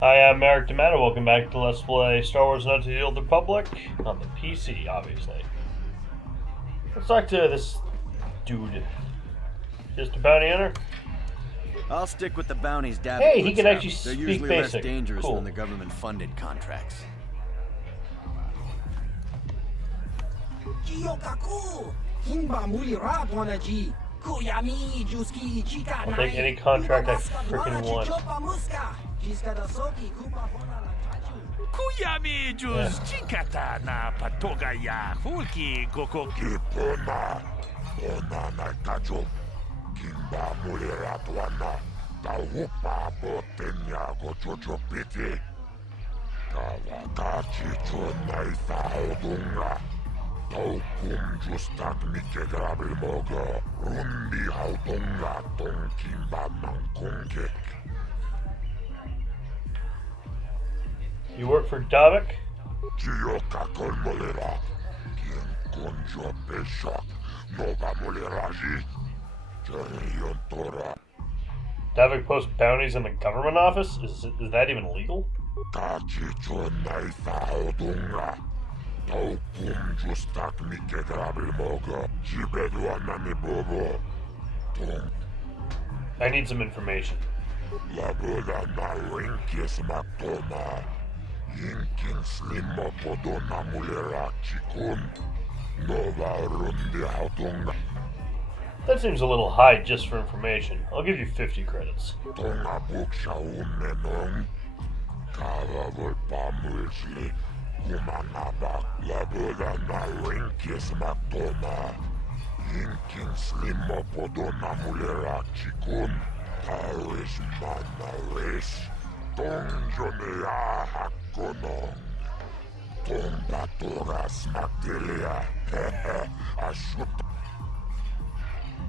Hi, I'm Eric D'Amato. Welcome back to Let's Play Star Wars Knights of the Old Republic on the PC, obviously. Let's talk to this dude. Just a bounty hunter? I'll stick with the bounties Davik Hey, he puts can out. actually They're speak usually basic. less dangerous Cool. than the government-funded contracts. I'll take any contract I freaking want. Kuyami juz chikata na patoga ya hulki gokoki. Kipona, onana kajo, kimba muliratwana, taupa botenya gojojo piti, kawakachi chona ithaudunga, taukum justak mikegrabil mogo, rundi haudunga ton kimba nankungek. You work for Davik? Chioka kolmolera, quien conjo peshak, nova moleraji, jerion tora. Davik posts bounties in the government office? Is that even legal? Kachicho naitha odunga. Taukum justak mike grabil mogo. Jibeduana ni bobo. Tung I need some information. labuda na winkis matoma. Yinkin slimo podona mulera chikun. Nova rundi hatunga. That seems a little high just for information. I'll give you 50 credits. Tonga buksha unenong. Kava volpa mulsli. Kumanabak labuda na winkis matoma. Yinkin slimo podona mulera chikun. Taris manaris. Tonjonea hakonong. Tonga toras magdilia. Ashut.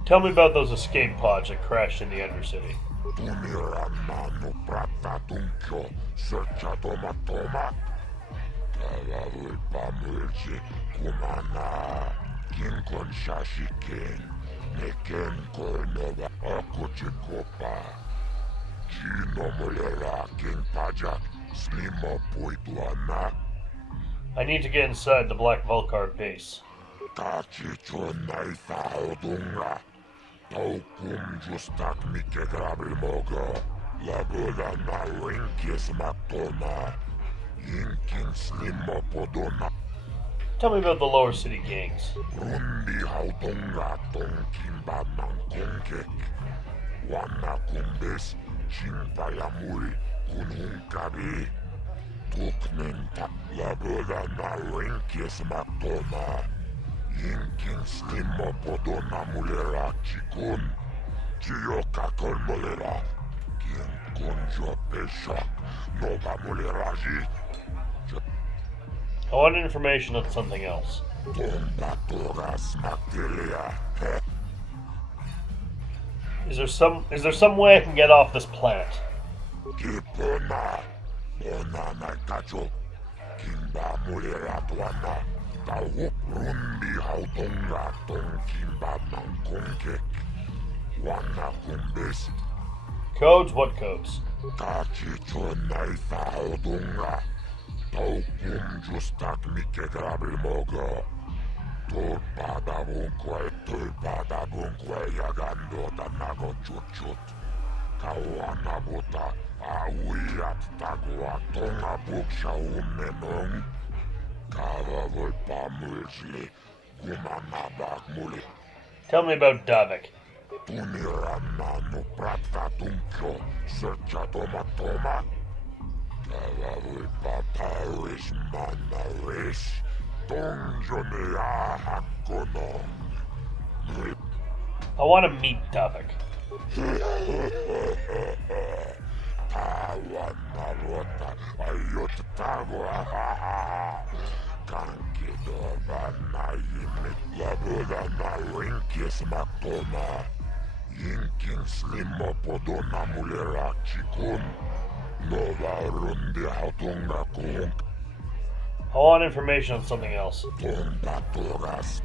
Tell me about those escape pods that crashed in the Undercity. Tunira manu prata tunkyo. Searcha toma toma. Kavavul pamulji. Kumana. Kinkon shashiken. Neken kolnova. Akuchikopa. Chino mulera king pajak. Slimo puituana. I need to get inside the Black Vulcar base. Kachicho naitha odunga. Taukum justak mike grabil mogo. Labuda na winkis matoma. Yinkin slimo podona. Tell me about the lower city gangs. Rundi haudunga tonkimba nankongek. Wana kumbes. Chimpayamuri kununkabi. Tuknenta. Labuda na winkis matoma. Yinkin slimo podona mulera chikun. Chioka kolmolera. Kien konjo peshak. Nova muleraji. I want information on something else. Tomba toras magdilia. Is there some way I can get off this planet? Kipona. Onana kacho. Kimba mulera tuana. Tauhup rundi haudunga ton kimba nankongek. Wana kumbes. Codes? What codes? Kachicho naitha haudunga. Taukum justak mike grabil mogo. Tulpada bunkwe yagando tanago chuchut. Kawana buta awiyat tagwa tonga buksha unenong. Kava volpa mulsli. Kumanabak muli. Tell me about Davik. Tunira nanu prata tunkyo. Searcha toma toma. Kava volpa Taris manaris. Tonjonea hakonong. I want to meet Davik. Tawa narota ayot tagwa. Kankido na yimit. Labuda na winkis matoma. Yinkin slimo podona mulera chikun. Nova rundi hatunga kung. I want information on something else. Tonga toras.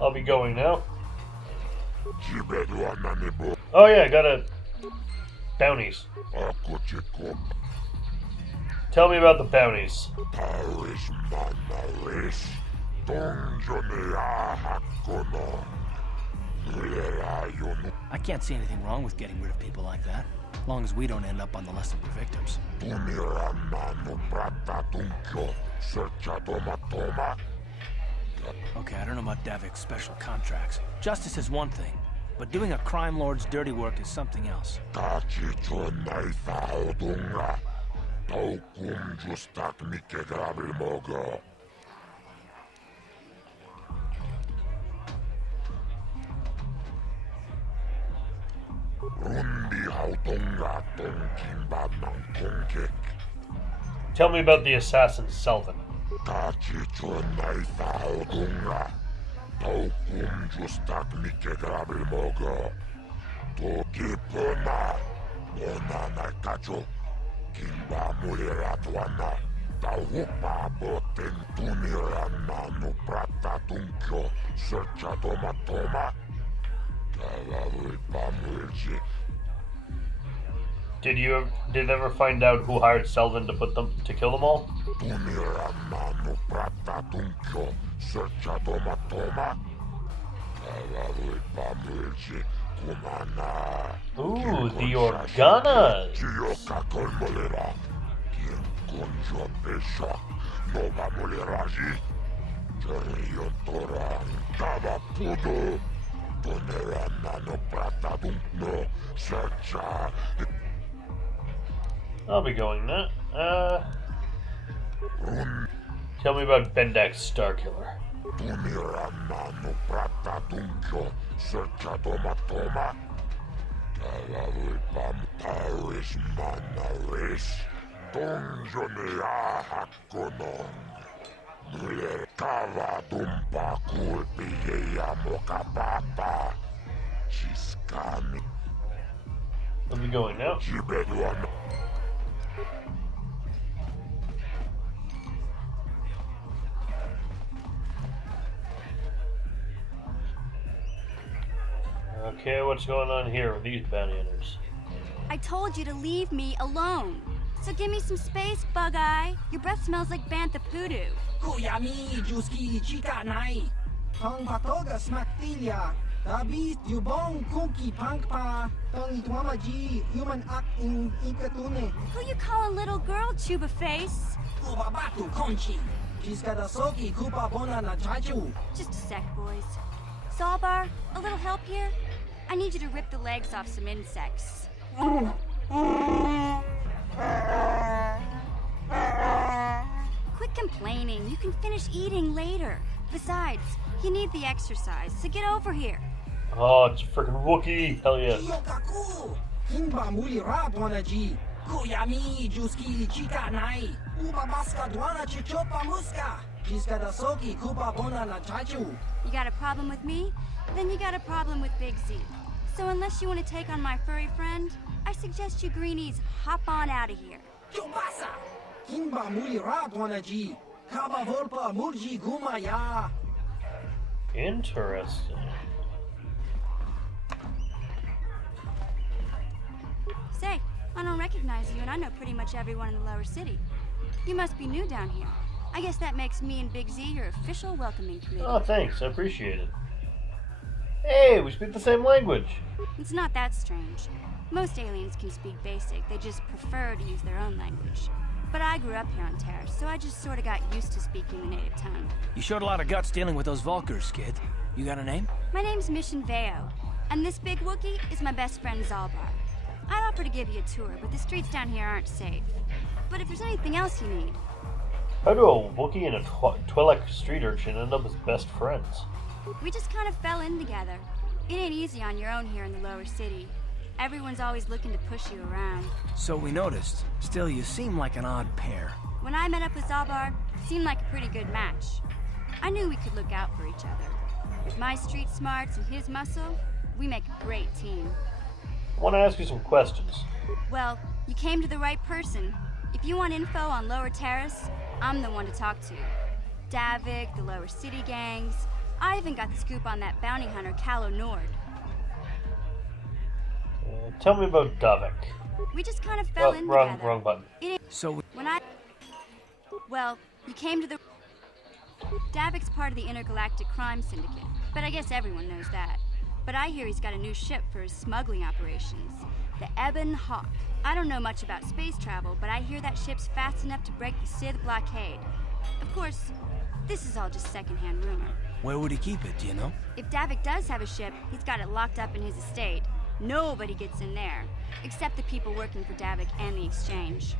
I'll be going now. Oh yeah, got a bounties. Akutiko Tell me about the bounties. Taris manaris. Donjonia hakono. Nulerayonu. I can't see anything wrong with getting rid of people like that, as long as we don't end up on the list of the victims. Tumiramanu prata tunkyo. Searcha toma toma. Okay, I don't know about Davik's special contracts. Justice is one thing, but doing a crime lord's dirty work is something else. Tachicho naifa odunga. Taukum justak mikegrabil mogo. Rundi hautunga tonkimba nankongek. Tell me about the assassin Selvin. Tachicho naifa odunga. Taukum justak mikegrabil mogo. Tokipona. Mona naikacho. Kimba mulera tuana. Taupa boten tunirana no prata tunkyo. Searcha toma toma. Did ever find out who hired Selvin to kill them all? Tunirana no prata tunkyo. Searcha toma toma. Ooh, the Organas. I'll be going that. Tell me about Bendak's Starkiller. Tumirana prata tunkyo, searcha toma toma. Taris manaris, donjonia hakonon. Nuler kava dumpa kulpiyeya mokapapa. Shiskami. I'll be going now. Jibeduan. Okay, what's going on here with these bounty hunters? I told you to leave me alone. So give me some space, Bug-Eye. Your breath smells like bantha poodoo. Kuyami Juski Chika Nai. Tong Patoga Smaktilia. Dabis Yubong Kuki Pankpa. Tong Itwamaji Human Act in Ikatune. Who you call a little girl, Chuba Face? Ubabatu Conchi. Jiskadasoki Kupa Bona na Chachu. Just a sec, boys. Sawbar, a little help here? I need you to rip the legs off some insects. Quit complaining. You can finish eating later. Besides, you need the exercise, so get over here. Oh, it's a freaking Wookiee. Hell yeah. Yokaku. Kimba Muli Rabwanaji. Kuyami Juski Chika Nai. Ubabaska Dwana Chichopa Muska. Jiskadasoki Kupa Bona na Chachu. You got a problem with me? Then you got a problem with Big Z. So unless you want to take on my furry friend, I suggest you greenies hop on out of here. Chubasa. Kimba Muli Rabwanaji. Kaba Volpa Murji Gumaya. Interesting. Say, I don't recognize you, and I know pretty much everyone in the lower city. You must be new down here. I guess that makes me and Big Z your official welcoming committee. Oh, thanks. I appreciate it. Hey, we speak the same language. It's not that strange. Most aliens can speak basic, they just prefer to use their own language. But I grew up here on Taris, so I just sort of got used to speaking the native tongue. You showed a lot of guts dealing with those Vulkars, kid. You got a name? My name's Mission Veo, and this big Wookiee is my best friend Zalbar. I'd offer to give you a tour, but the streets down here aren't safe. But if there's anything else you need... How do a Wookiee and a Twi'lek street urchin end up as best friends? We just kind of fell in together. It ain't easy on your own here in the lower city. Everyone's always looking to push you around. So we noticed. Still, you seem like an odd pair. When I met up with Zalbar, it seemed like a pretty good match. I knew we could look out for each other. With my street smarts and his muscle, we make a great team. I want to ask you some questions. Well, you came to the right person. If you want info on Lower Taris, I'm the one to talk to. Davik, the lower city gangs. I even got the scoop on that bounty hunter, Callow Nord. Tell me about Davik. We just kind of fell in wrong, together. wrong button. So, Well, you came to the... Davik's part of the Intergalactic Crime Syndicate, but I guess everyone knows that. But I hear he's got a new ship for his smuggling operations, the Ebon Hawk. I don't know much about space travel, but I hear that ship's fast enough to break the Sith blockade. Of course, this is all just secondhand rumor. where would he keep it, do you know? If Davik does have a ship, he's got it locked up in his estate. Nobody gets in there, except the people working for Davik and the Exchange.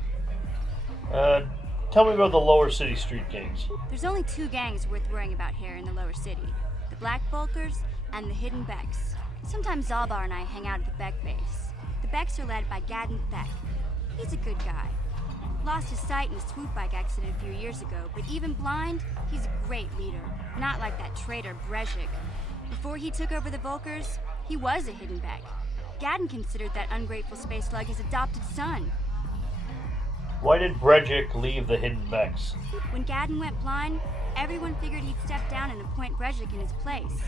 Tell me about the lower city street gangs. There's only two gangs worth worrying about here in the lower city. The Black Bulkers and the Hidden Becks. Sometimes Zalbar and I hang out at the Beck base. The Becks are led by Gadden Thek. He's a good guy. Lost his sight in a swoop bike accident a few years ago, but even blind, he's a great leader. Not like that traitor Brezhik. Before he took over the Volkers, he was a Hidden Beck. Gadden considered that ungrateful space slug his adopted son. Why did Brejik leave the Hidden Becks? When Gadden went blind, everyone figured he'd step down and appoint Brezhik in his place.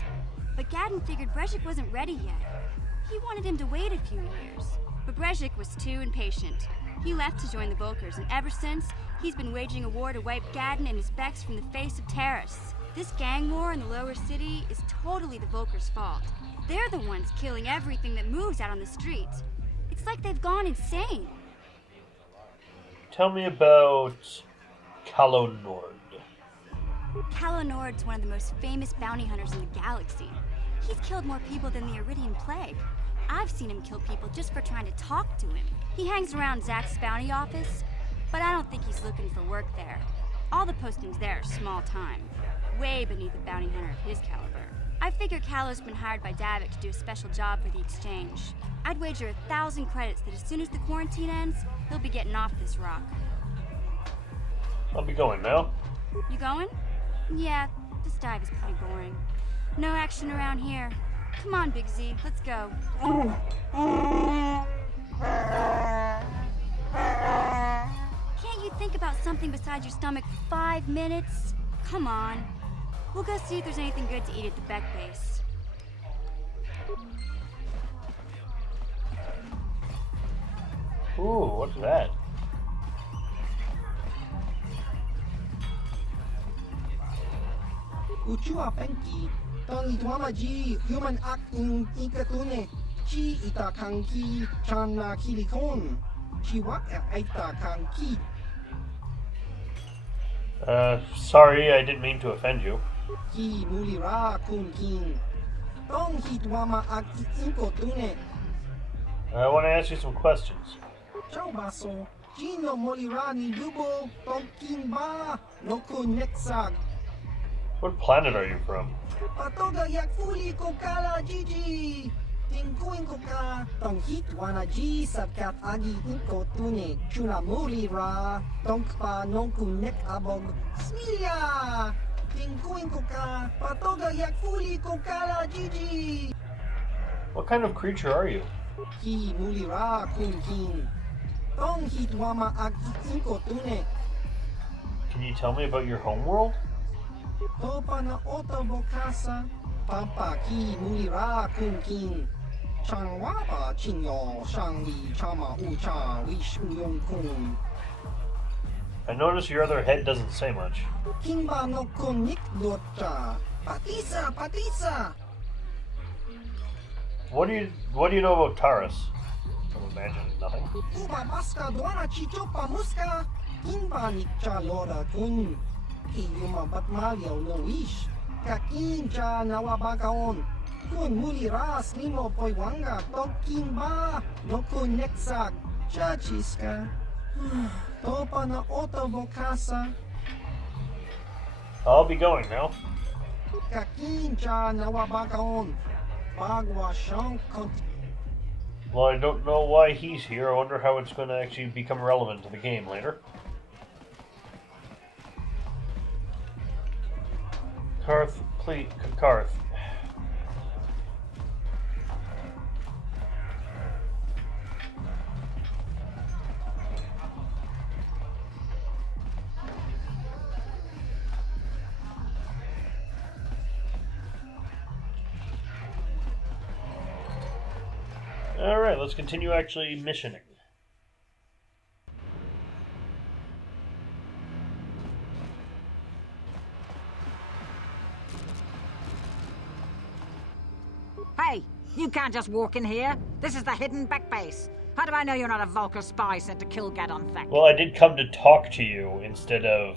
But Gadden figured Brezhik wasn't ready yet. He wanted him to wait a few years. But Brezhik was too impatient. He left to join the Volkers, and ever since, he's been waging a war to wipe Gadden and his Becks from the face of Taris. This gang war in the lower city is totally the Volkers' fault. They're the ones killing everything that moves out on the streets. It's like they've gone insane. Tell me about Calo Nord. Calo Nord's one of the most famous bounty hunters in the galaxy. He's killed more people than the Iridian Plague. I've seen him kill people just for trying to talk to him. He hangs around Zack's bounty office, but I don't think he's looking for work there. All the postings there are small time, way beneath a bounty hunter of his caliber. I figure Calo's been hired by Davik to do a special job for the Exchange. I'd wager 1,000 credits that as soon as the quarantine ends, he'll be getting off this rock. I'll be going now. You going? Yeah, this dive is pretty boring. No action around here. Come on, Big Z, let's go. Can't you think about something besides your stomach for 5 minutes? Come on. We'll go see if there's anything good to eat at the Beck base. Ooh, what's that? Uchua Penki, Tony Tuamaji, Human Act in Ikatune, Chi Ita Kanki, Chana Kilikon, Chiwak Aita Kanki. Sorry, I didn't mean to offend you. Ki Mulira Kun King, Tong Hitwama Ak Inkotune, I want to ask you some questions. Ciao Baso, Gino Molira ni Dubo, Tonkin Ba, Noko Nexag, What planet are you from? Patoga Yakfuli Kokala Gigi. Tingkuin ko ka, tong hitwana G sabkat agi inko tune, chuna muli ra, tong pa nong kunek abog, smilya! Tingkuin ko ka, patoga yakfuli ko kala Gigi! What kind of creature are you? Ki muli ra kun king, tong hitwama agi inko tune, Can you tell me about your homeworld? topa na oto bokasa, papa ki muli ra kun king. Changwapa Chinyo Shangli Chama Ucha Wish Uyong Kun I notice your other head doesn't say much. Kimba no Kunik Docha Patisa Patisa What do you know about Taris? I'm imagining nothing. Uba Baska Duana Chicho Pamuska Kimba Nikcha Lora Kun Kiyuma Batmalyo no Wish Kakincha Nawabagaon Kun muli ras limo poiwanga tokin ba no kun nexag chachiska topa na oto bokasa I'll be going now. kakincha nawabagaon bagwa shank Well, I don't know why he's here. I wonder how it's going to actually become relevant to the game later. Karth, please, Karth. Alright, let's continue actually missioning. Hey, you can't just walk in here. This is the hidden back base. How do I know you're not a Vulcar spy sent to kill Gadon Thek? Well, I did come to talk to you instead of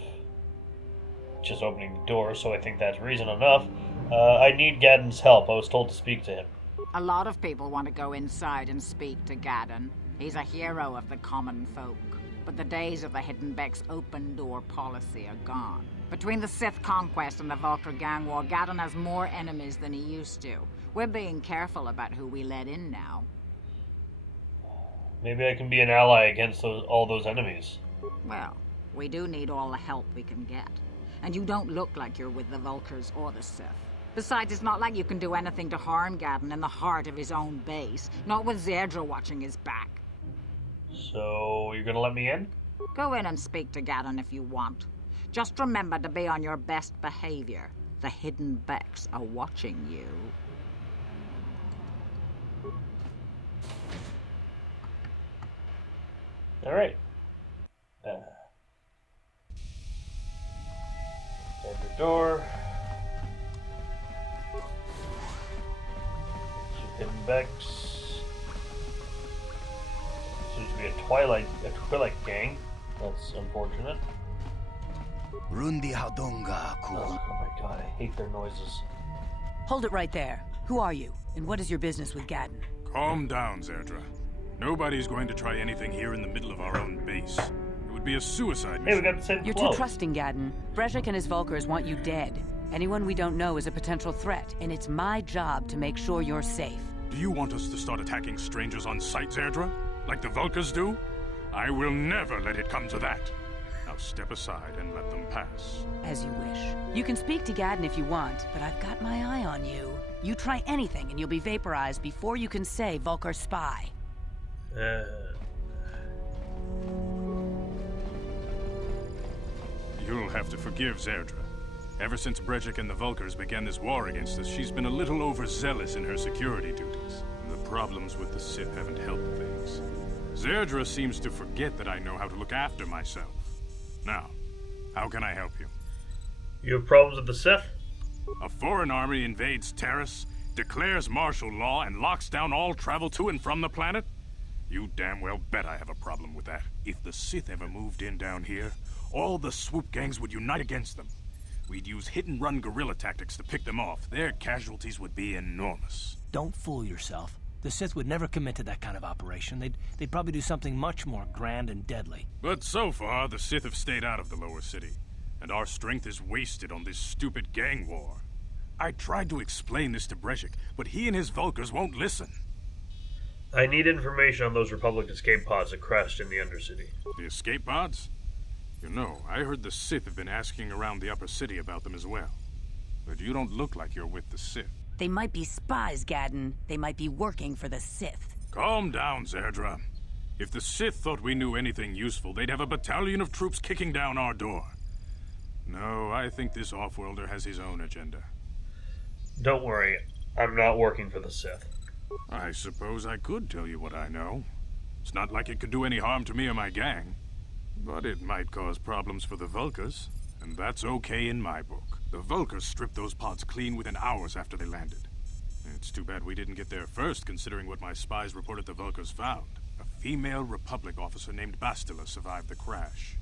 just opening the door, so I think that's reason enough. I need Gadon's help. I was told to speak to him. A lot of people want to go inside and speak to Gadon. He's a hero of the common folk. But the days of the Hidden Beck's open door policy are gone. Between the Sith conquest and the Vulcar gang war, Gadon has more enemies than he used to. We're being careful about who we let in now. Maybe I can be an ally against all those enemies. Well, we do need all the help we can get. And you don't look like you're with the Vulcars or the Sith. Besides, it's not like you can do anything to harm Gadon in the heart of his own base. Not with Zerdra watching his back. So, you're gonna let me in? Go in and speak to Gadon if you want. Just remember to be on your best behavior. The Hidden Becks are watching you. Alright. Enter door. Hidden Becks. Seems to be a Twilight gang. That's unfortunate. Rundi Hadonga, Oh my god, I hate their noises. Hold it right there. Who are you, and what is your business with Gadon? Calm down, Zerdra. Nobody's going to try anything here in the middle of our own base. It would be a suicide mission. Hey, we got the same You're clothes. too trusting, Gadon. Brejik and his Vulcars want you dead. Anyone we don't know is a potential threat, and it's my job to make sure you're safe. Do you want us to start attacking strangers on sight, Zerdra? Like the Vulcars do? I will never let it come to that. Now step aside and let them pass. As you wish. You can speak to Gadon if you want, but I've got my eye on you. You try anything and you'll be vaporized before you can say Vulcar spy. You'll have to forgive Zerdra. Ever since Brejik and the Vulcars began this war against us, she's been a little overzealous in her security duties. And the problems with the Sith haven't helped things. Zerdra seems to forget that I know how to look after myself. Now, how can I help you? You have problems with the Sith? A foreign army invades Taris, declares martial law, and locks down all travel to and from the planet? You damn well bet I have a problem with that. If the Sith ever moved in down here, all the swoop gangs would unite against them. We'd use hit-and-run guerrilla tactics to pick them off. Their casualties would be enormous. Don't fool yourself. The Sith would never commit to that kind of operation. They'd probably do something much more grand and deadly. But so far, the Sith have stayed out of the lower city, and our strength is wasted on this stupid gang war. I tried to explain this to Brejik, but he and his Vulcars won't listen. I need information on those Republic escape pods that crashed in the Undercity. The escape pods? You know, I heard the Sith have been asking around the upper city about them as well. But you don't look like you're with the Sith. They might be spies, Gadon. They might be working for the Sith. Calm down, Zerdra. If the Sith thought we knew anything useful, they'd have a battalion of troops kicking down our door. No, I think this off-worlder has his own agenda. Don't worry, I'm not working for the Sith. I suppose I could tell you what I know. It's not like it could do any harm to me or my gang. But it might cause problems for the Vulcars, and that's okay in my book. The Vulcars stripped those pods clean within hours after they landed. It's too bad we didn't get there first, considering what my spies reported the Vulcars found. A female Republic officer named Bastila survived the crash.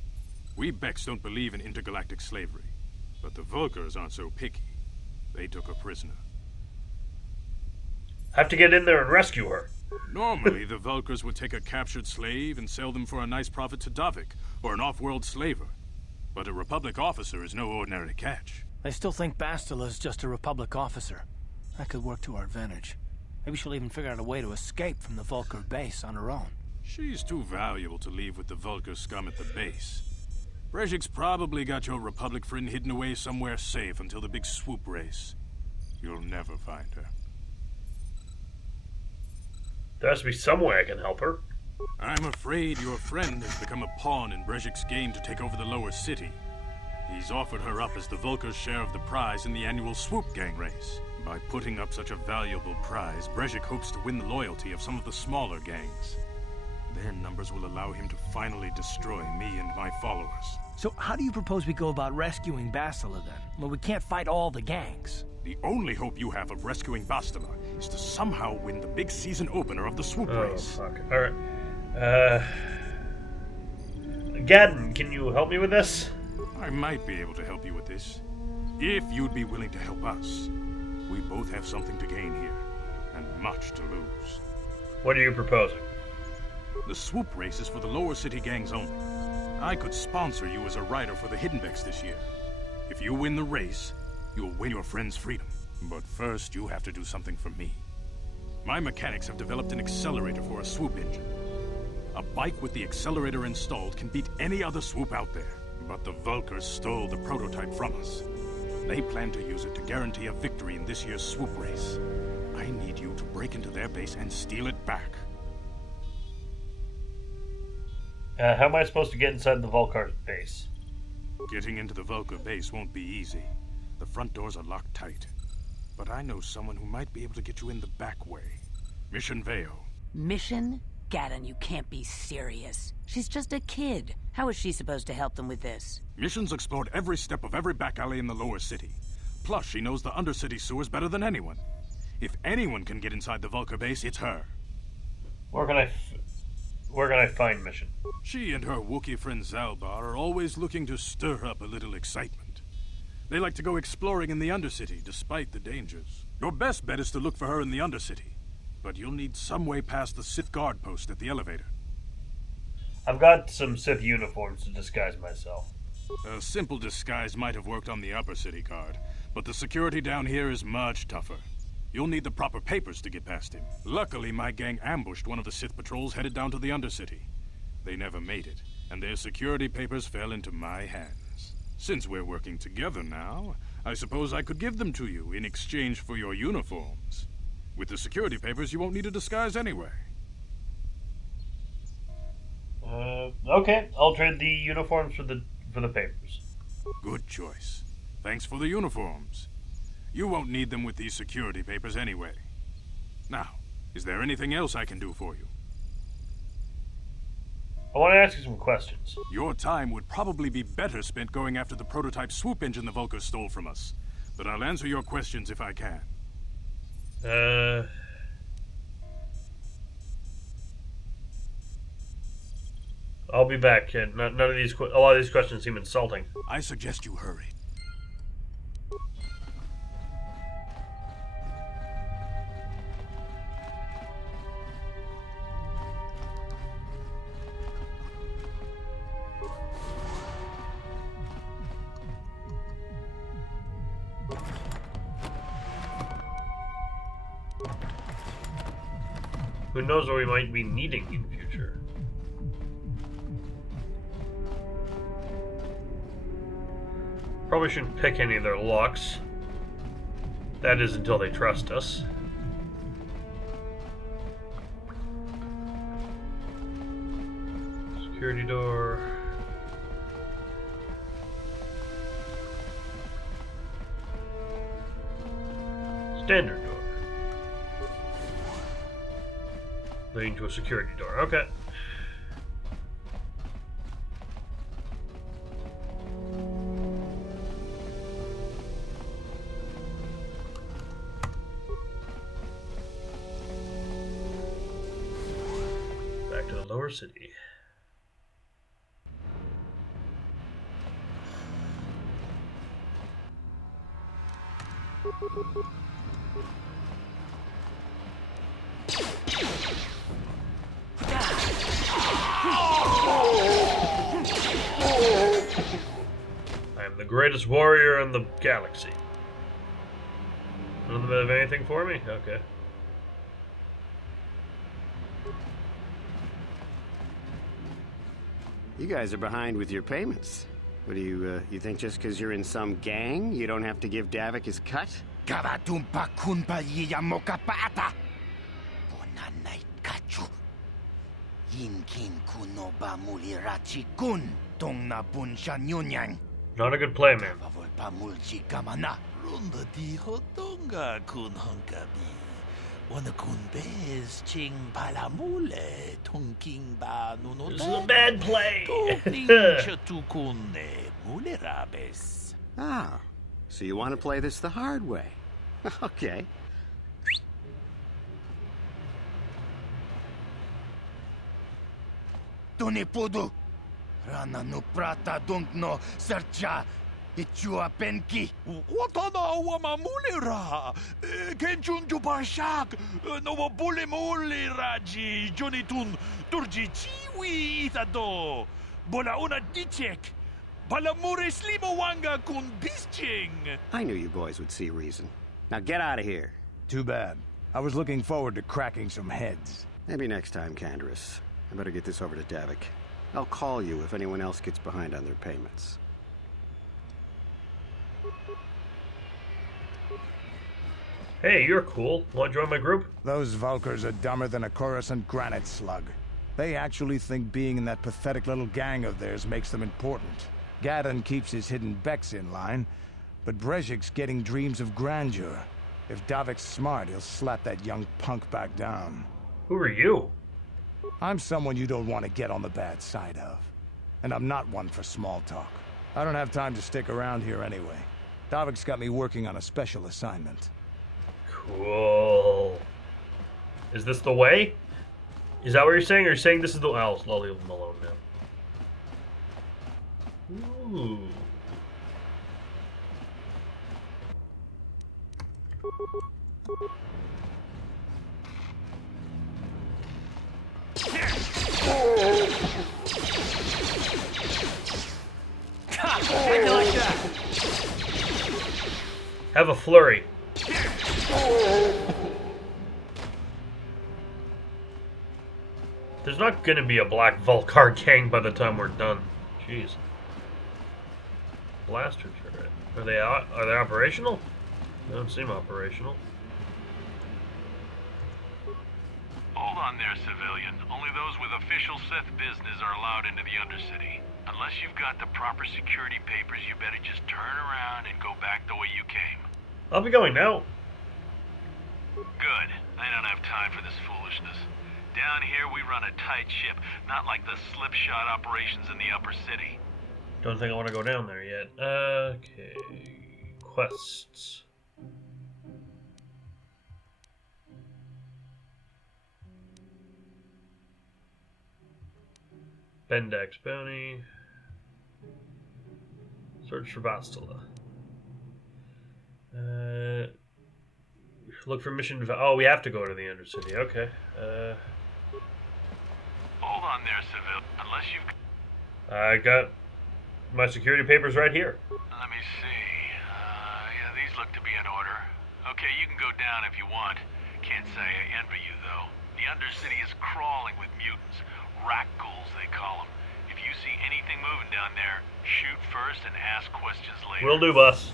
We Becks don't believe in intergalactic slavery, but the Vulcars aren't so picky. They took her prisoner. Have to get in there and rescue her. Normally, the Vulcars would take a captured slave and sell them for a nice profit to Davik, or an off-world slaver. But a Republic officer is no ordinary catch. I still think Bastila's just a Republic officer. That could work to our advantage. Maybe she'll even figure out a way to escape from the Vulcar base on her own. She's too valuable to leave with the Vulcar scum at the base. Brejik's probably got your Republic friend hidden away somewhere safe until the big swoop race. You'll never find her. There has to be some way I can help her. I'm afraid your friend has become a pawn in Brejik's game to take over the lower city. He's offered her up as the Vulcar's share of the prize in the annual swoop gang race. By putting up such a valuable prize, Brezhik hopes to win the loyalty of some of the smaller gangs. Their numbers will allow him to finally destroy me and my followers. So how do you propose we go about rescuing Bastila then? Well, we can't fight all the gangs. The only hope you have of rescuing Bastila is to somehow win the big season opener of the swoop race. Fuck. Alright. Gadden, can you help me with this? I might be able to help you with this, if you'd be willing to help us. We both have something to gain here, and much to lose. What are you proposing? The swoop race is for the lower city gangs only. I could sponsor you as a rider for the Hiddenbecks this year. If you win the race, you'll win your friend's freedom. But first, you have to do something for me. My mechanics have developed an accelerator for a swoop engine. A bike with the accelerator installed can beat any other swoop out there. But the Vulkars stole the prototype from us. They plan to use it to guarantee a victory in this year's swoop race. I need you to break into their base and steal it back. How am I supposed to get inside the Vulkar base? Getting into the Vulkar base won't be easy. The front doors are locked tight. But I know someone who might be able to get you in the back way. Mission Veo. Mission? Gadden, you can't be serious. She's just a kid. How is she supposed to help them with this? Mission's explored every step of every back alley in the lower city. Plus, she knows the undercity sewers better than anyone. If anyone can get inside the Vulkar base, it's her. Where can I find Mission? She and her Wookiee friend Zalbar are always looking to stir up a little excitement. They like to go exploring in the Undercity, despite the dangers. Your best bet is to look for her in the Undercity. But you'll need some way past the Sith guard post at the elevator. I've got some Sith uniforms to disguise myself. A simple disguise might have worked on the upper city guard, but the security down here is much tougher. You'll need the proper papers to get past him. Luckily, my gang ambushed one of the Sith patrols headed down to the Undercity. They never made it, and their security papers fell into my hands. Since we're working together now, I suppose I could give them to you in exchange for your uniforms. With the security papers, you won't need a disguise anyway. Okay. I'll trade the uniforms for the papers. Good choice. Thanks for the uniforms. You won't need them with these security papers anyway. Now, is there anything else I can do for you? I want to ask you some questions. Your time would probably be better spent going after the prototype swoop engine the Vulkars stole from us. But I'll answer your questions if I can. I'll be back, kid. A lot of these questions seem insulting. I suggest you hurry. Who knows what we might be needing in the future? Probably shouldn't pick any of their locks. That is until they trust us. Security door. Standard door. Leading to a security door. Okay. Back to the lower city. I am the greatest warrior in the galaxy. None of them have anything for me? Okay. You guys are behind with your payments. What do you think just because you're in some gang, you don't have to give Davik his cut? Kavatumpa kunpa yiyamokapata. Bonanay kachu. Yinkin kuno ba mulirachi kun. Tong na bunsha nyunyang. Not a good play, man. Pavolpa mulchi kamana. Runda di hotonga kun hunkabi. Wana kun bez ching palamule tunking ba nuno. This is a bad play. Mulerabes. Ah, so you want to play this the hard way? Okay. Tuni pudu. Rana no prata don't no sercha. Ichua penki. Watana wama mulera. Kenchunju bashak. Nova bule mule raji. Jonitun turji chiwi itado. Bola una dichek. Balamure slimo wanga kun bisching. I knew you boys would see reason. Now get out of here. Too bad. I was looking forward to cracking some heads. Maybe next time, Candaris. I better get this over to Davik. I'll call you if anyone else gets behind on their payments. Hey, you're cool. Want to join my group? Those Vulkars are dumber than a Coruscant granite slug. They actually think being in that pathetic little gang of theirs makes them important. Gadon keeps his hidden Becks in line, but Brezhik's getting dreams of grandeur. If Davik's smart, he'll slap that young punk back down. Who are you? I'm someone you don't want to get on the bad side of. And I'm not one for small talk. I don't have time to stick around here anyway. Davik's got me working on a special assignment. Cool. Is this the way? Is that what you're saying? Or are you saying this is the... Oh, I'll leave him alone now. Ooh. Have a flurry. There's not gonna be a black Vulkar gang by the time we're done. Jeez. Blaster turret. Are they operational? They don't seem operational. Hold on there, civilian. Only those with official Sith business are allowed into the Undercity. Unless you've got the proper security papers, you better just turn around and go back the way you came. I'll be going now. Good. I don't have time for this foolishness. Down here, we run a tight ship, not like the slipshod operations in the upper city. Don't think I want to go down there yet. Okay. Quests. Bendax bounty. Search for Bastila. Look for mission. Oh, we have to go to the Undercity. Okay. Hold on there, civil. Unless you've... I got my security papers right here. Let me see. Yeah, these look to be in order. Okay, you can go down if you want. Can't say I envy you, though. The Undercity is crawling with mutants. Rat ghouls, they call them. If you see anything moving down there, shoot first and ask questions later. Will do, boss.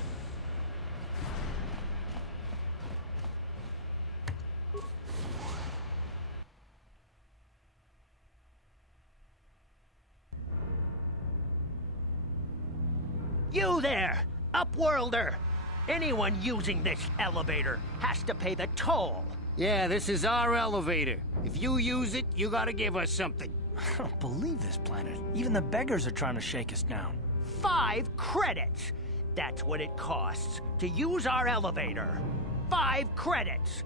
You there, Upworlder! Anyone using this elevator has to pay the toll. Yeah, this is our elevator. If you use it, you gotta give us something. I don't believe this planet. Even the beggars are trying to shake us down. 5 credits! That's what it costs to use our elevator. 5 credits!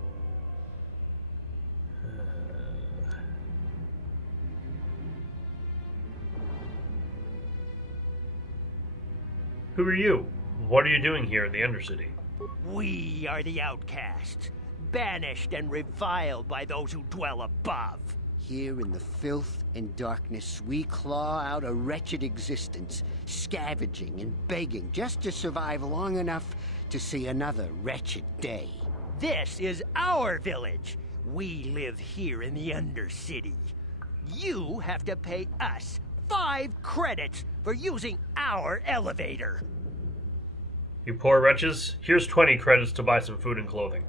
Who are you? What are you doing here in the Undercity? We are the outcasts, banished and reviled by those who dwell above. Here in the filth and darkness, we claw out a wretched existence, scavenging and begging just to survive long enough to see another wretched day. This is our village. We live here in the Undercity. You have to pay us 5 credits for using our elevator. You poor wretches, here's 20 credits to buy some food and clothing.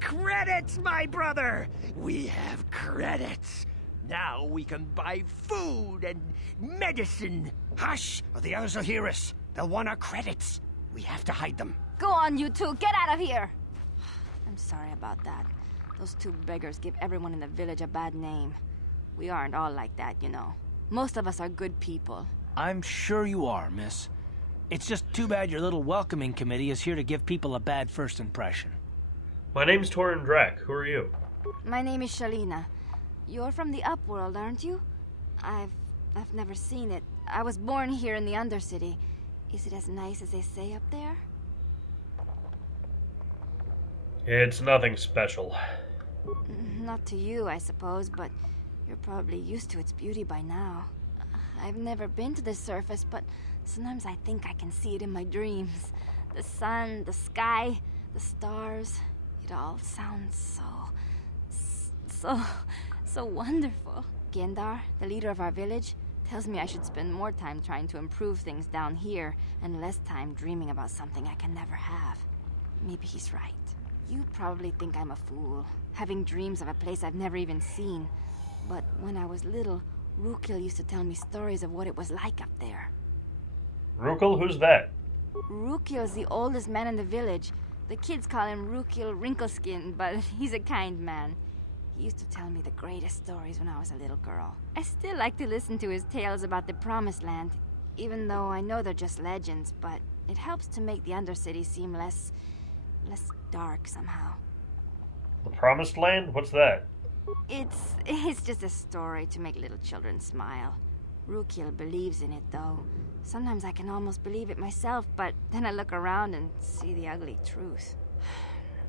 Credits, my brother! We have credits. Now we can buy food and medicine. Hush, or the others will hear us. They'll want our credits. We have to hide them. Go on, you two. Get out of here. I'm sorry about that. Those two beggars give everyone in the village a bad name. We aren't all like that, you know. Most of us are good people. I'm sure you are, miss. It's just too bad your little welcoming committee is here to give people a bad first impression. My name's Torin Drac. Who are you? My name is Shalina. You're from the Upworld, aren't you? I've never seen it. I was born here in the Undercity. Is it as nice as they say up there? It's nothing special. Not to you, I suppose, but you're probably used to its beauty by now. I've never been to the surface, but sometimes I think I can see it in my dreams. The sun, the sky, the stars. It all sounds so wonderful. Gendar, the leader of our village, tells me I should spend more time trying to improve things down here and less time dreaming about something I can never have. Maybe he's right. You probably think I'm a fool, having dreams of a place I've never even seen. But when I was little, Rukil used to tell me stories of what it was like up there. Rukil? Who's that? Rukil's the oldest man in the village. The kids call him Rukil Wrinkleskin, but he's a kind man. He used to tell me the greatest stories when I was a little girl. I still like to listen to his tales about the Promised Land, even though I know they're just legends, but it helps to make the Undercity seem less dark somehow. The Promised Land? What's that? It's just a story to make little children smile. Rukil believes in it, though. Sometimes I can almost believe it myself, but then I look around and see the ugly truth.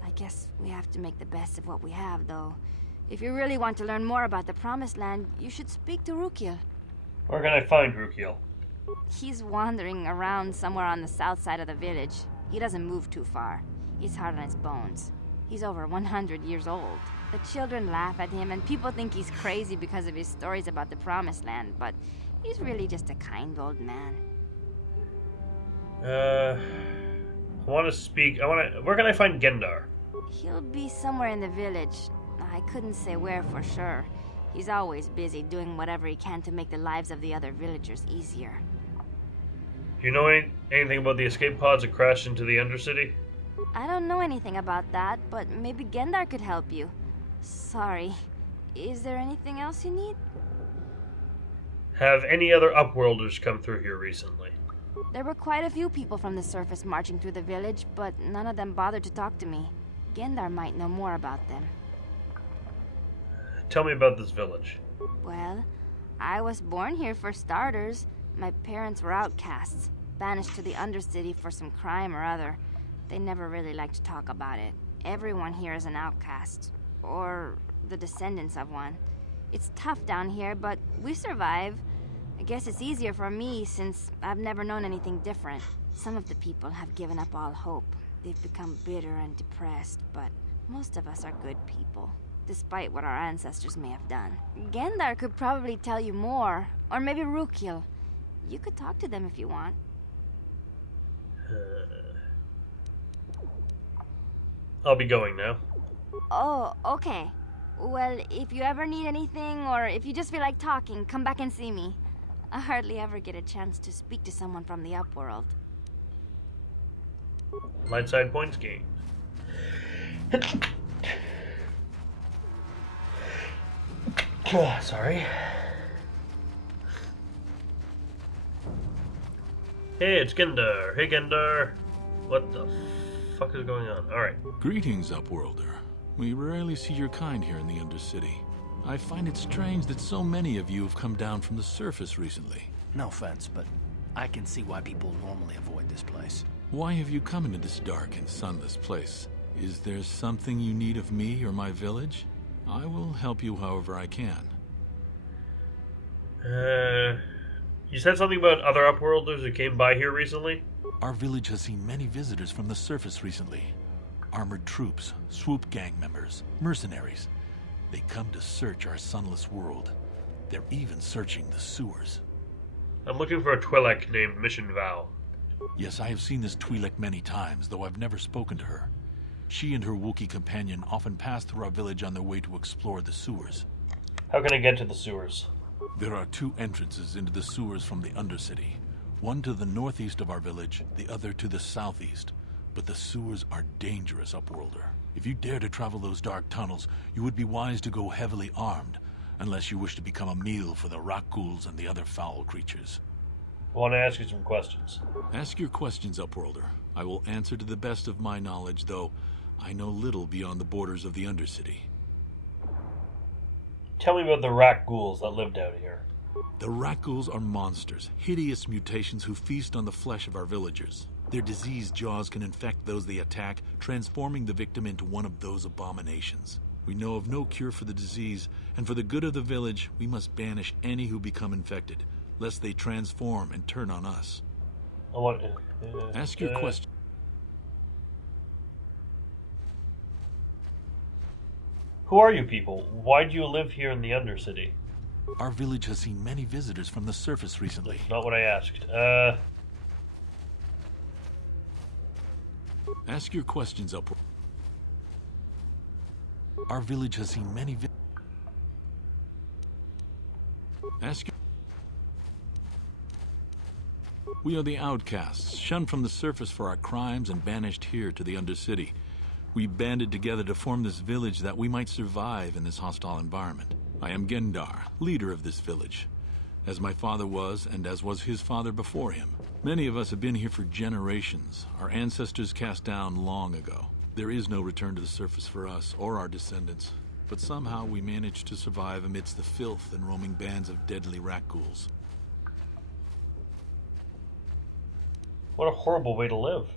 I guess we have to make the best of what we have, though. If you really want to learn more about the Promised Land, you should speak to Rukil. Where can I find Rukil? He's wandering around somewhere on the south side of the village. He doesn't move too far. He's hard on his bones. He's over 100 years old. The children laugh at him, and people think he's crazy because of his stories about the Promised Land, but he's really just a kind old man. I want to speak. Where can I find Gendar? He'll be somewhere in the village. I couldn't say where for sure. He's always busy doing whatever he can to make the lives of the other villagers easier. Do you know anything about the escape pods that crashed into the Undercity? I don't know anything about that, but maybe Gendar could help you. Sorry. Is there anything else you need? Have any other Upworlders come through here recently? There were quite a few people from the surface marching through the village, but none of them bothered to talk to me. Gendar might know more about them. Tell me about this village. Well, I was born here for starters. My parents were outcasts, banished to the Undercity for some crime or other. They never really liked to talk about it. Everyone here is an outcast, or the descendants of one. It's tough down here, but we survive. I guess it's easier for me since I've never known anything different. Some of the people have given up all hope. They've become bitter and depressed, but most of us are good people, despite what our ancestors may have done. Gendar could probably tell you more, or maybe Rukil. You could talk to them if you want. I'll be going now. Oh, okay. Well, if you ever need anything, or if you just feel like talking, come back and see me. I hardly ever get a chance to speak to someone from the Upworld. Light side points gained. Sorry. Hey, it's Gendar. Hey, Gendar. What the fuck is going on? Alright. Greetings, Upworlder. We rarely see your kind here in the Undercity. I find it strange that so many of you have come down from the surface recently. No offense, but I can see why people normally avoid this place. Why have you come into this dark and sunless place? Is there something you need of me or my village? I will help you however I can. You said something about other Upworlders who came by here recently? Our village has seen many visitors from the surface recently. Armored troops, swoop gang members, mercenaries. They come to search our sunless world. They're even searching the sewers. I'm looking for a Twi'lek named Mission Vow. Yes, I have seen this Twi'lek many times, though I've never spoken to her. She and her Wookiee companion often pass through our village on their way to explore the sewers. How can I get to the sewers? There are two entrances into the sewers from the Undercity. One to the northeast of our village, the other to the southeast. But the sewers are dangerous, Upworlder. If you dare to travel those dark tunnels, you would be wise to go heavily armed, unless you wish to become a meal for the rock ghouls and the other foul creatures. I want to ask you some questions. Ask your questions, Upworlder. I will answer to the best of my knowledge, though I know little beyond the borders of the Undercity. Tell me about the rat ghouls that live down here. The rat ghouls are monsters, hideous mutations who feast on the flesh of our villagers. Their diseased jaws can infect those they attack, transforming the victim into one of those abominations. We know of no cure for the disease, and for the good of the village, we must banish any who become infected, lest they transform and turn on us. I want Ask your question. Who are you people? Why do you live here in the Undercity? Our village has seen many visitors from the surface recently. That's not what I asked. Ask your questions, Upward. Our village has seen many Ask your... We are the outcasts, shunned from the surface for our crimes and banished here to the Undercity. We banded together to form this village that we might survive in this hostile environment. I am Gendar, leader of this village, as my father was and as was his father before him. Many of us have been here for generations, our ancestors cast down long ago. There is no return to the surface for us or our descendants, but somehow we managed to survive amidst the filth and roaming bands of deadly rat ghouls. What a horrible way to live.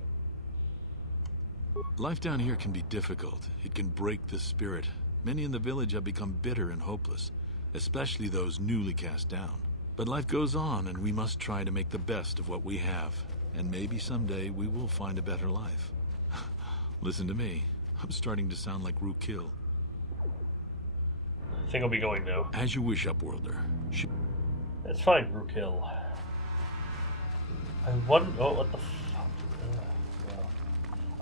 Life down here can be difficult. It can break the spirit. Many in the village have become bitter and hopeless, especially those newly cast down. But life goes on, and we must try to make the best of what we have. And maybe someday we will find a better life. Listen to me. I'm starting to sound like Rookil. I think I'll be going now. As you wish, Upworlder. That's fine, Rookil. I wonder... Oh, what the fuck? Well.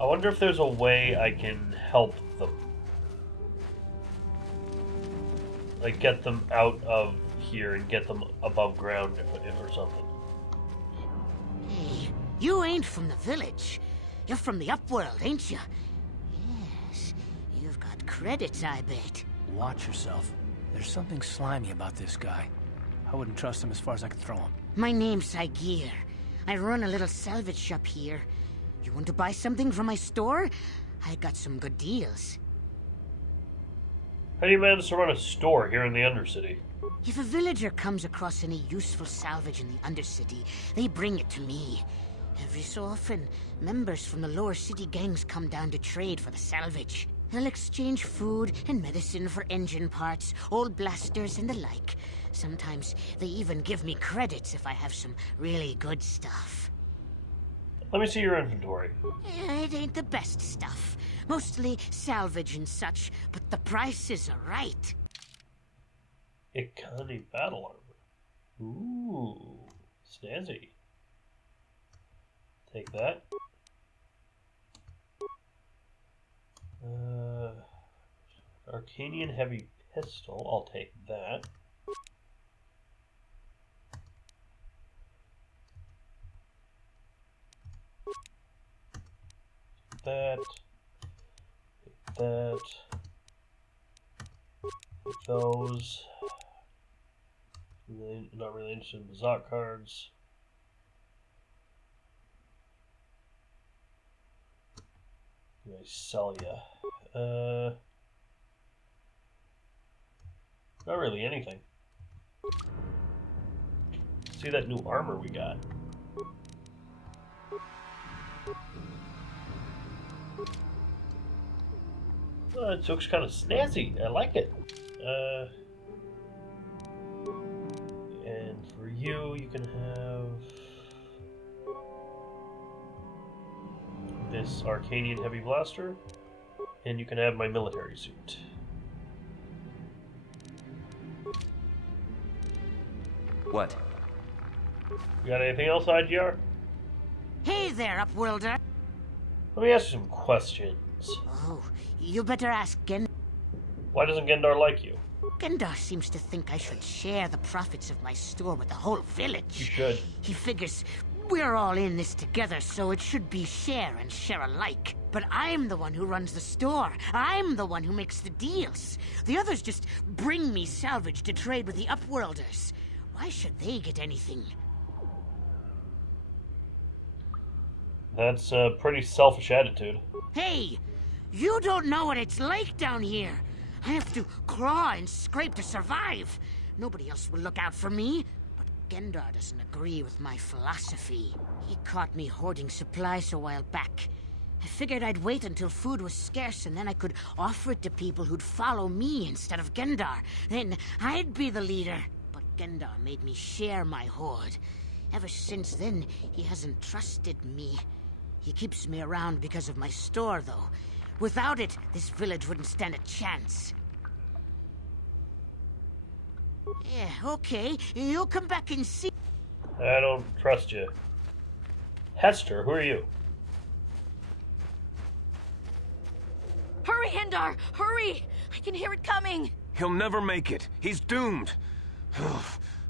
I wonder if there's a way I can help them. Like, get them out of here and get them above ground if or something. Hey, you ain't from the village. You're from the Upworld, ain't you? Yes, you've got credits, I bet. Watch yourself. There's something slimy about this guy. I wouldn't trust him as far as I could throw him. My name's Saigir. I run a little salvage shop here. You want to buy something from my store? I got some good deals. How do you manage to run a store here in the Undercity? If a villager comes across any useful salvage in the Undercity, they bring it to me. Every so often, members from the lower city gangs come down to trade for the salvage. They'll exchange food and medicine for engine parts, old blasters, and the like. Sometimes they even give me credits if I have some really good stuff. Let me see your inventory. It ain't the best stuff. Mostly salvage and such, but the prices are right. Ikani battle armor. Ooh, snazzy. Take that. Arcanian heavy pistol. I'll take that. That. Take that. Take those. Not really interested in the Zot cards. I sell ya. Not really anything. See that new armor we got. It looks kind of snazzy. I like it. And for you, you can have this Arcanian heavy blaster, and you can have my military suit. What? You got anything else, IGR? Hey there, Upworlder. Let me ask you some questions. Oh, you better ask Gendar. Why doesn't Gendar like you? Gendar seems to think I should share the profits of my store with the whole village. You should. He figures We're all in this together, so it should be share and share alike. But I'm the one who runs the store. I'm the one who makes the deals. The others just bring me salvage to trade with the Upworlders. Why should they get anything? That's a pretty selfish attitude. Hey! You don't know what it's like down here. I have to claw and scrape to survive. Nobody else will look out for me. But Gendar doesn't agree with my philosophy. He caught me hoarding supplies a while back. I figured I'd wait until food was scarce and then I could offer it to people who'd follow me instead of Gendar. Then I'd be the leader. But Gendar made me share my hoard. Ever since then, he hasn't trusted me. He keeps me around because of my store, though. Without it, this village wouldn't stand a chance. Yeah, okay. You'll come back and see. I don't trust you. Hester, who are you? Hurry, Hendar! Hurry! I can hear it coming! He'll never make it. He's doomed.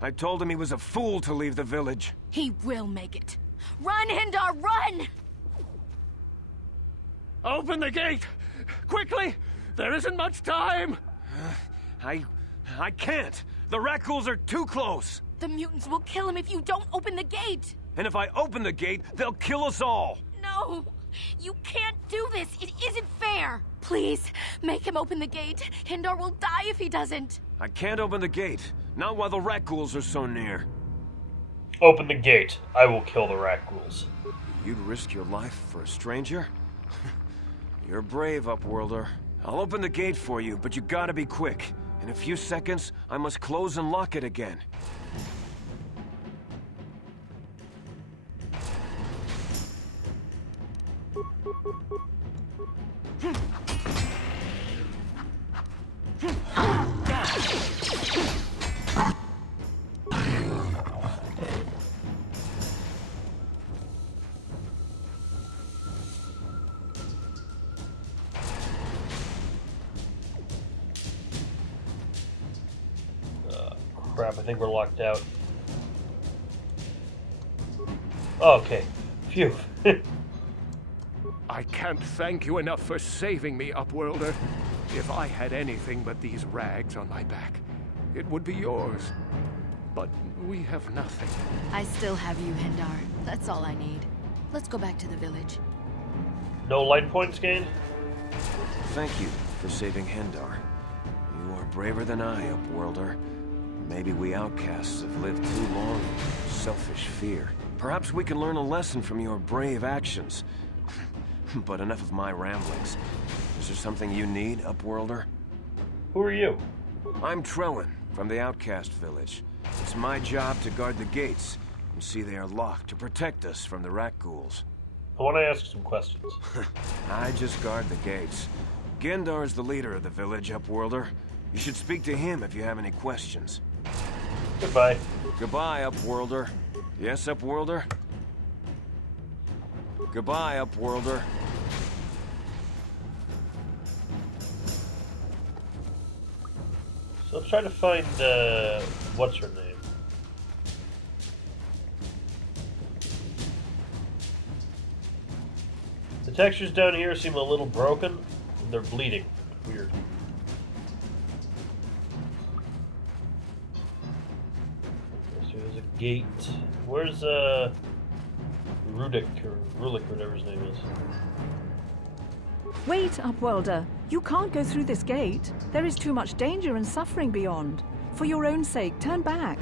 I told him he was a fool to leave the village. He will make it. Run, Hendar, run! Open the gate! Quickly! There isn't much time! I can't! The Rakghouls are too close! The mutants will kill him if you don't open the gate! And if I open the gate, they'll kill us all! No! You can't do this! It isn't fair! Please, make him open the gate. Hendar will die if he doesn't. I can't open the gate. Not while the Rakghouls are so near. Open the gate. I will kill the Rakghouls. You'd risk your life for a stranger? You're brave, Upworlder. I'll open the gate for you, but you gotta be quick. In a few seconds, I must close and lock it again. Crap, I think we're locked out. Okay. Phew. I can't thank you enough for saving me, Upworlder. If I had anything but these rags on my back, it would be yours. But we have nothing. I still have you, Hendar. That's all I need. Let's go back to the village. No light points gained? Thank you for saving Hendar. You are braver than I, Upworlder. Maybe we outcasts have lived too long in selfish fear. Perhaps we can learn a lesson from your brave actions. But enough of my ramblings. Is there something you need, Upworlder? Who are you? I'm Trellin, from the Outcast Village. It's my job to guard the gates, and see they are locked to protect us from the Rakghouls. I want to ask some questions. I just guard the gates. Gendar is the leader of the village, Upworlder. You should speak to him if you have any questions. Goodbye. Goodbye, Upworlder. Yes, Upworlder? Goodbye, Upworlder. So let's try to find, what's her name? The textures down here seem a little broken, and they're bleeding. Weird. So there's a gate. Where's, Rudik, or Rulik, whatever his name is. Wait, Upworlder. You can't go through this gate. There is too much danger and suffering beyond. For your own sake, turn back.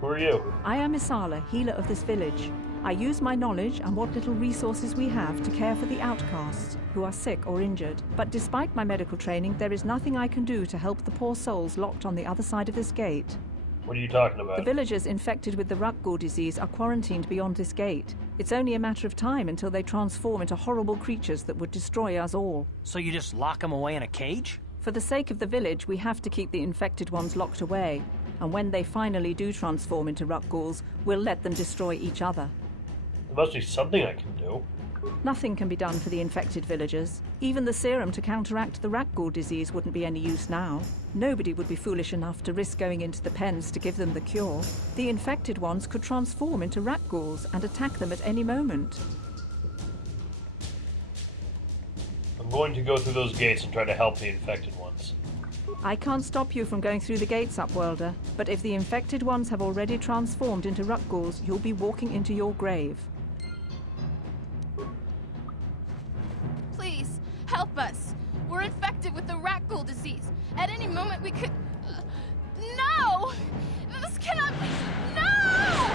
Who are you? I am Isala, healer of this village. I use my knowledge and what little resources we have to care for the outcasts who are sick or injured. But despite my medical training, there is nothing I can do to help the poor souls locked on the other side of this gate. What are you talking about? The villagers infected with the Rakghoul disease are quarantined beyond this gate. It's only a matter of time until they transform into horrible creatures that would destroy us all. So you just lock them away in a cage? For the sake of the village, we have to keep the infected ones locked away. And when they finally do transform into Rakghouls, we'll let them destroy each other. There must be something I can do. Nothing can be done for the infected villagers. Even the serum to counteract the rat ghoul disease wouldn't be any use now. Nobody would be foolish enough to risk going into the pens to give them the cure. The infected ones could transform into rat ghouls and attack them at any moment. I'm going to go through those gates and try to help the infected ones. I can't stop you from going through the gates, Upworlder, but if the infected ones have already transformed into rat ghouls, you'll be walking into your grave. Please, help us. We're infected with the rat ghoul disease. At any moment we could... No! This cannot be... No!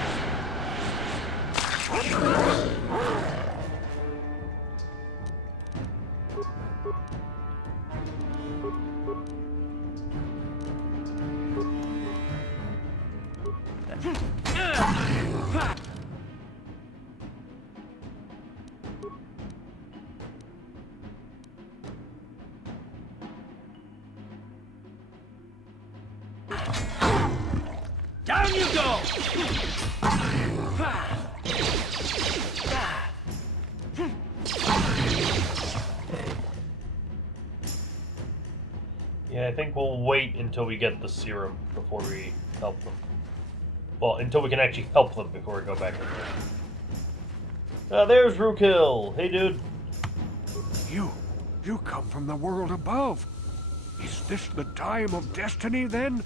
Down you go! Yeah, I think we'll wait until we get the serum before we help them. Well, until we can actually help them before we go back in there. There's Rookhill. Hey, dude. You come from the world above. Is this the time of destiny, then?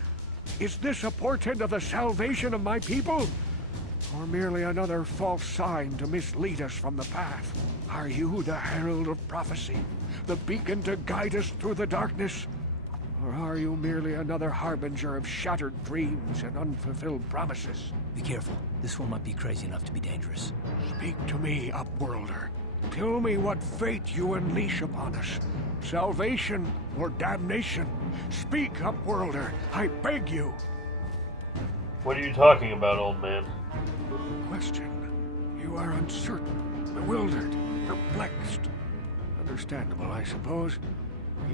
Is this a portent of the salvation of my people? Or merely another false sign to mislead us from the path? Are you the herald of prophecy? The beacon to guide us through the darkness? Or are you merely another harbinger of shattered dreams and unfulfilled promises? Be careful. This one might be crazy enough to be dangerous. Speak to me, Upworlder. Tell me what fate you unleash upon us. Salvation or damnation? Speak, Upworlder. I beg you. What are you talking about, old man? Question. You are uncertain, bewildered, perplexed. Understandable, I suppose.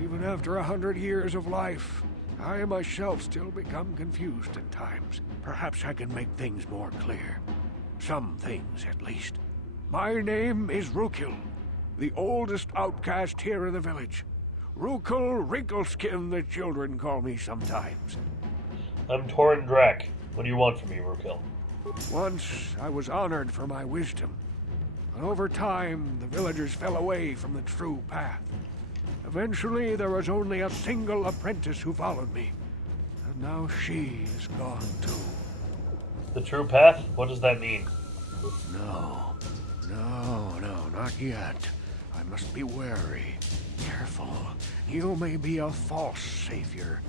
Even after 100 years of life, I myself still become confused at times. Perhaps I can make things more clear. Some things, at least. My name is Rookhill, the oldest outcast here in the village. Rookhill Wrinkleskin, the children call me sometimes. I'm Torrin Drac. What do you want from me, Rookhill? Once I was honored for my wisdom, but over time the villagers fell away from the true path. Eventually there was only a single apprentice who followed me, and now she is gone too. The true path? What does that mean? No, not yet. I must be wary. Careful. You may be a false savior.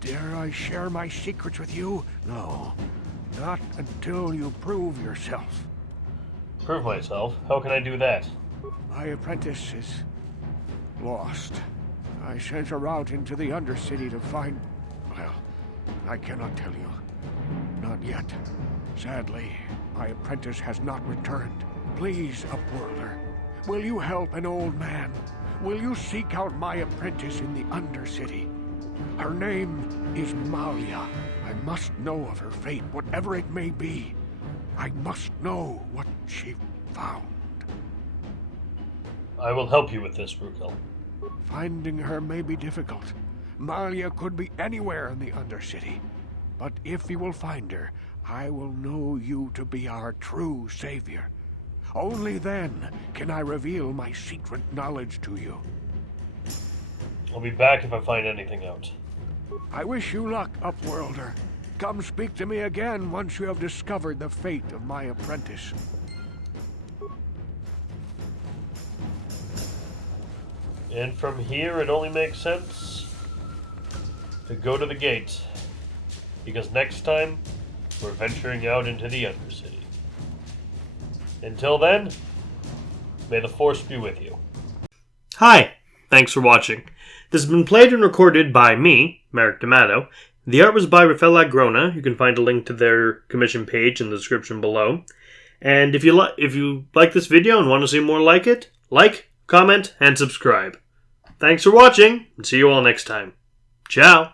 Dare I share my secrets with you? No. Not until you prove yourself. Prove myself? How can I do that? My apprentice is lost. I sent her out into the Undercity to find... Well, I cannot tell you. Not yet. Sadly, my apprentice has not returned. Please, Upworlder, will you help an old man? Will you seek out my apprentice in the Undercity? Her name is Malia. I must know of her fate, whatever it may be. I must know what she found. I will help you with this, Rookhill. Finding her may be difficult. Malia could be anywhere in the Undercity. But if you will find her, I will know you to be our true savior. Only then can I reveal my secret knowledge to you. I'll be back if I find anything out. I wish you luck, Upworlder. Come speak to me again once you have discovered the fate of my apprentice. And from here, it only makes sense to go to the gate. Because next time, we're venturing out into the Undercity. Until then, may the Force be with you. Hi, thanks for watching. This has been played and recorded by me, Merrick D'Amato. The art was by Rafael Agrona. You can find a link to their commission page in the description below. And if you like this video and want to see more like it, like, comment, and subscribe. Thanks for watching, and see you all next time. Ciao!